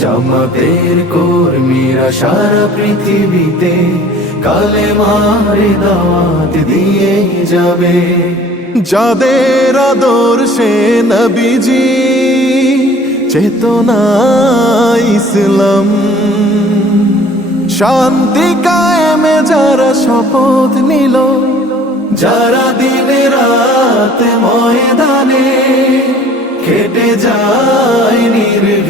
জামাতের কর্মীরা সারা পৃথিবীতে কালে মারে দাওয়াত দিয়ে যাবে। যাদের আদর্শে নবীজি চেতনা ইসলাম। শান্তি কায়েমে যারা শপথ নিল, যারা দিনে রাত ময়দানে খেটে যায় নির্ভীক।